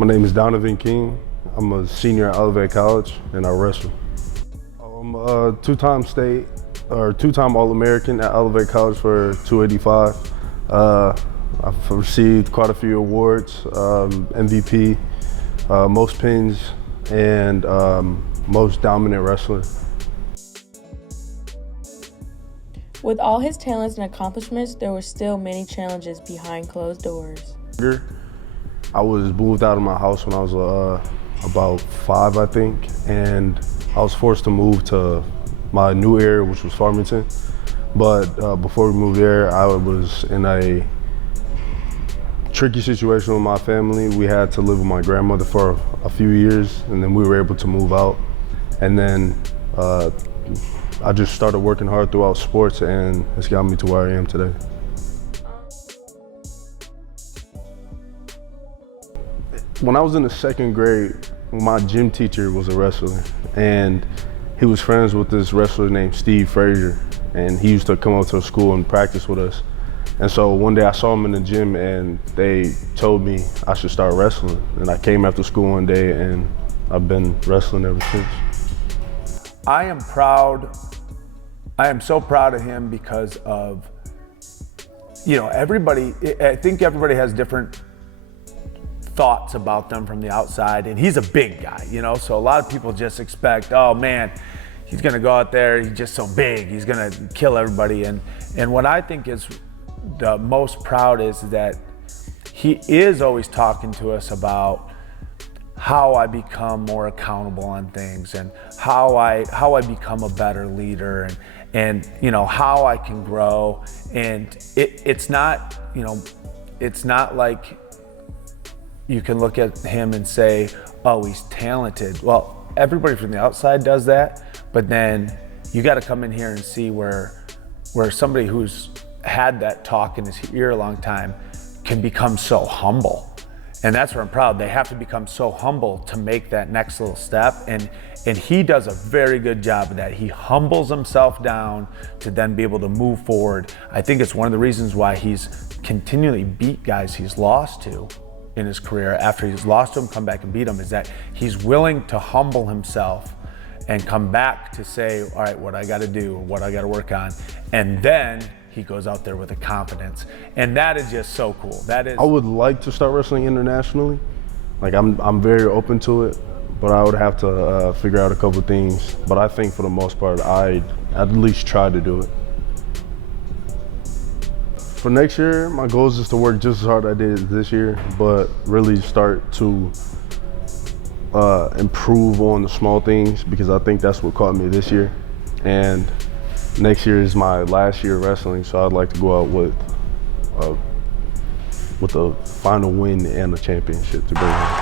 My name is Donovan King. I'm a senior at Elevate College and I wrestle. I'm a two-time state or two-time All-American at Elevate College for 285. I've received quite a few awards, MVP, most pins, and most dominant wrestler. With all his talents and accomplishments, there were still many challenges behind closed doors. I was moved out of my house when I was about 5, I think, and I was forced to move to my new area, which was Farmington. But before we moved there, I was in a tricky situation with my family. We had to live with my grandmother for a few years, and then we were able to move out. And then I just started working hard throughout sports, and it's got me to where I am today. When I was in the 2nd grade, my gym teacher was a wrestler, and he was friends with this wrestler named Steve Frazier, and he used to come up to the school and practice with us. And so one day I saw him in the gym, and they told me I should start wrestling. And I came after school one day, and I've been wrestling ever since. I am proud. I am so proud of him because of, everybody, I think everybody has different thoughts about them from the outside, and he's a big guy, so a lot of people just expect, oh man, he's gonna go out there, he's just so big, he's gonna kill everybody. And what I think is the most proud is that he is always talking to us about how I become more accountable on things, and how I become a better leader, and how I can grow. And it's not like you can look at him and say, oh, he's talented. Well, everybody from the outside does that, but then you got to come in here and see where somebody who's had that talk in his ear a long time can become so humble. And that's where I'm proud. They have to become so humble to make that next little step. And he does a very good job of that. He humbles himself down to then be able to move forward. I think it's one of the reasons why he's continually beat guys he's lost to in his career. After he's lost to him, come back and beat him, is that he's willing to humble himself and come back to say, all right, what I got to do, what I got to work on. And then he goes out there with a confidence. And that is just so cool. That is. I would like to start wrestling internationally. Like I'm very open to it, but I would have to figure out a couple things. But I think for the most part, I'd at least try to do it. For next year, my goal is just to work just as hard as I did this year, but really start to improve on the small things, because I think that's what caught me this year. And next year is my last year of wrestling, so I'd like to go out with a final win and a championship to bring home.